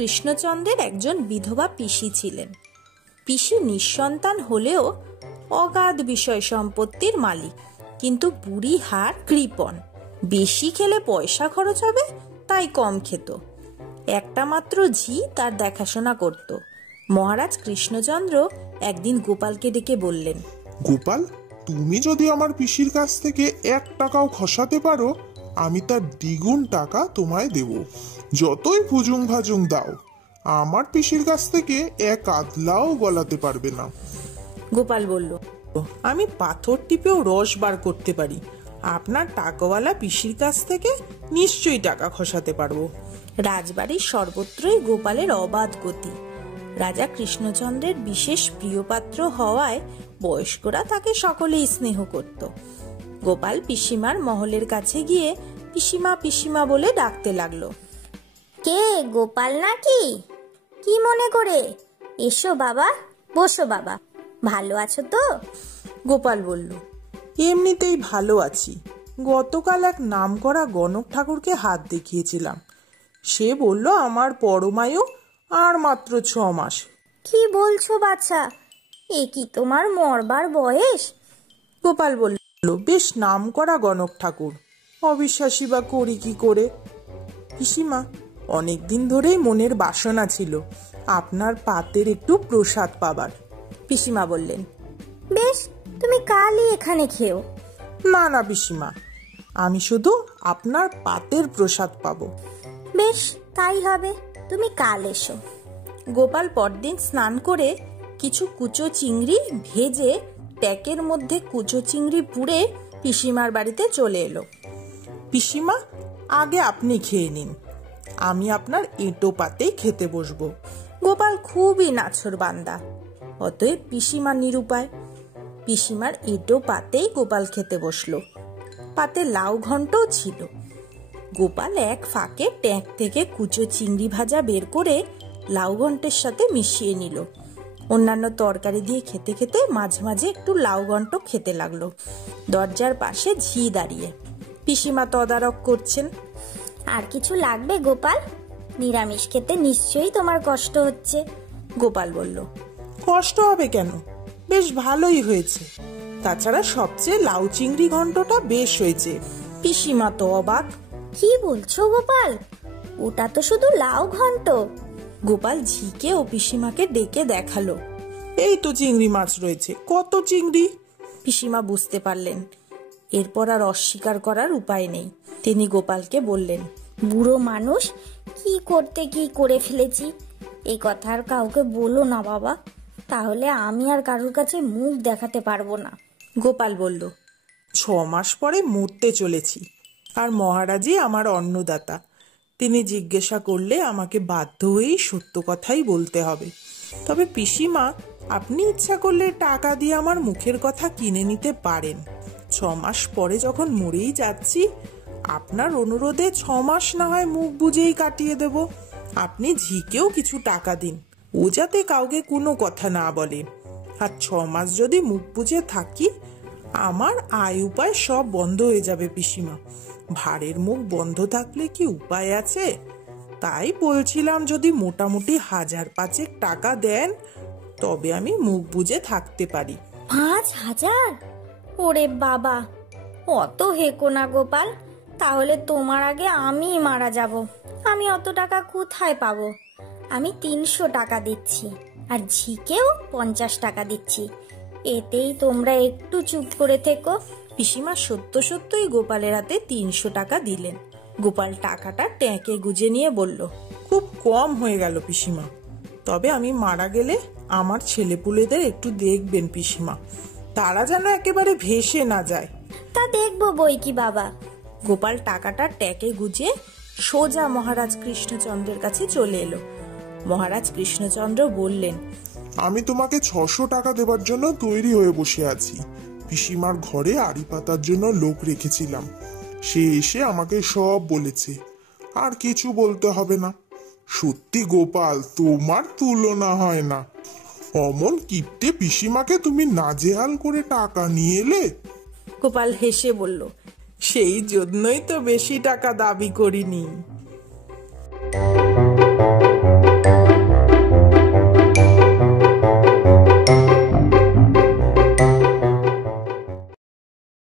কৃষ্ণচন্দ্রের একজন বিধবা পিসি ছিলেন। পিসি নিঃসন্তান হলেও অগাধ বিষয় সম্পত্তির মালিক, কিন্তু বুড়ি হাড় কৃপণ। বেশি খেলে পয়সা খরচ হবে, তাই কম খেত। একটা মাত্র ঝি তার দেখাশোনা করত। মহারাজ কৃষ্ণচন্দ্র একদিন গোপালকে ডেকে বললেন, গোপাল, তুমি যদি আমার পিসির কাছ থেকে 1 টাকাও খসাতে পারো, আমি তার দ্বিগুণ টাকা তোমায় দেব। যতই ভুজুং ভাজুং দাও, আমার পিসির কাছ থেকে 1 আধলাও গলাতে পারবে না। গোপাল বলল, আমি পাথর টিপেও রস বার করতে পারি। আপনার টাকাওয়ালা পিসির কাছ থেকে নিশ্চয়ই টাকা খসাতে পারবো। রাজবাড়ির সর্বত্রই গোপালের অবাধ গতি। রাজা কৃষ্ণচন্দ্রের বিশেষ প্রিয়পাত্র হওয়ায় বয়স্করা তাকে সকলেই স্নেহ করত। গোপাল পিসিমার মহলের কাছে গিয়ে পিসিমা পিসিমা বলে ডাকতে লাগলো। কে, গোপাল নাকি? কি মনে করে? এসো বাবা, বসো বাবা। ভালো আছো তো? গোপাল বলল, এমনিতেই ভালো আছি। গতকাল এক নামকরা গণক ঠাকুরকে হাত দেখিয়েছিলাম। সে বলল আমার পরমায়ু আর মাত্র 6 মাস। কি বলছো বাছা? এ কি তোমার মরবার বয়স? গোপাল বলল, বেশ নামকরা গণক ঠাকুর, অবিশ্বাসী বা করি কি করে? পিসিমা, অনেকদিন ধরেই মনের বাসনা ছিল আপনার পাতের একটু প্রসাদ পাবার। পিসিমা বললেন, বেশ, তুমি কালই এখানে খেও। না না পিসিমা, আমি শুধু আপনার পাতের প্রসাদ পাবো। বেশ, তাই হবে, তুমি কাল এসো। গোপাল পরদিন স্নান করে কিছু কুচো চিংড়ি ভেজে ট্যাকের মধ্যে কুচো চিংড়ি পুড়ে পিসিমার বাড়িতে চলে এলো। পিসিমা, আগে আপনি খেয়ে নিন, আমি আপনার এঁটো পাতেই খেতে বসবো। গোপাল খুবই নাছোড় বান্দা, অতএব পিসিমা নিরুপায়। পিসিমার এঁটো পাতেই গোপাল খেতে বসলো। পাতে লাউ ঘন্টও ছিল। গোপাল এক ফাঁকে ট্যাঁক থেকে কুচো চিংড়ি ভাজা বের করে লাউ ঘন্টের সাথে মিশিয়ে নিল। অন্যান্য তরকারি দিয়ে খেতে খেতে মাঝে মাঝে একটু লাউ ঘন্ট খেতে লাগলো। দরজার পাশে ঝি দাঁড়িয়ে। পিসিমা তদারক করছেন। আর কিছু লাগবে গোপাল? নিরামিষ খেতে নিশ্চয়ই তোমার কষ্ট হচ্ছে। গোপাল বলল, কষ্ট হবে কেন? বেশ ভালোই হয়েছে। তাছাড়া সবচেয়ে লাউ চিংড়ি ঘন্টটা বেশ হয়েছে। পিসিমা তো অবাক। কি বলছো গোপাল? ওটা তো শুধু লাউ ঘন্ট। গোপাল ঝিকে ও পিসিমাকে ডেকে দেখালো। এই তো চিংড়ি মাছ রয়েছে, কত চিংড়ি! পিসিমা বুঝতে পারলেন এরপর আর অস্বীকার করার উপায় নেই। তিনি গোপালকে বললেন, বুড়ো মানুষ, কি করতে কি করে ফেলেছি, এই কথা আর কাউকে বলো না বাবা, তাহলে আমি আর কারোর কাছে মুখ দেখাতে পারবো না। গোপাল বলল, 6 মাস পরে মরতে চলেছি, আর মহারাজই আমার অন্নদাতা। তিনি জিজ্ঞাসা করলে আমাকে বাধ্য হয়েই সত্য কথাই বলতে হবে। তবে পিসিমা, আপনি ইচ্ছা করলে টাকা দিয়ে আমার মুখের কথা কিনে নিতে পারেন। 6 মাস পরে যখন মরেই যাচ্ছি, আপনার অনুরোধে 6 মাস না হয় মুখ বুঝেই কাটিয়ে দেব। আপনি ঝিকেও কিছু টাকা দিন, ও যাতে কাউকে কোনো কথা না বলে। আর 6 মাস যদি মুখ বুঝে থাকি, আমার আয় উপায় সব বন্ধ হয়ে যাবে পিসিমা। ভাড়ের মুখ বন্ধ থাকলে কি উপায় আছে? তাই বলছিলাম, যদি মোটামুটি 1000-5 টাকা দেন, তবে আমি মুখ বুঝে থাকতে পারি। 5000? ওরে বাবা, অত হেকো না গোপাল, তাহলে তোমার আগে আমি মারা যাব। আমি অত টাকা কোথায় পাবো? আমি 300 টাকা দিচ্ছি, আর ঝিকেও 50 টাকা দিচ্ছি। এতেই তোমরা একটু চুপ করে থেকো। পিসিমা সত্য সত্যই গোপালের হাতে 300 টাকা দিলেন। গোপাল টাকাটা ট্যাঁকে গুজে নিয়ে বলল, খুব কম হয়ে গেল পিসিমা, তবে আমি মারা গেলে আমার ছেলেপুলেদের একটু দেখবেন পিসিমা, তারা যেন একেবারে ভেসে না যায়। তা দেখবো বই কি বাবা। গোপাল টাকাটা ট্যাঁকে গুজে সোজা মহারাজ কৃষ্ণচন্দ্রের কাছে চলে এলো। মহারাজ কৃষ্ণচন্দ্র বললেন, আমি তোমাকে 600 টাকা দেবার জন্য তৈরি হয়ে বসে আছি। পিসিমার ঘরে আড়ি পাতার জন্য লোক রেখেছিলাম, সে এসে আমাকে সব বলেছে, আর কিছু বলতে হবে না। সত্যি গোপাল, তোমার তুলনা হয় না। অমন কিপ্টে পিসিমাকে তুমি নাজেহাল করে টাকা নিয়ে এলে। গোপাল হেসে বলল, সেই জন্যই তো বেশি টাকা দাবি করিনি।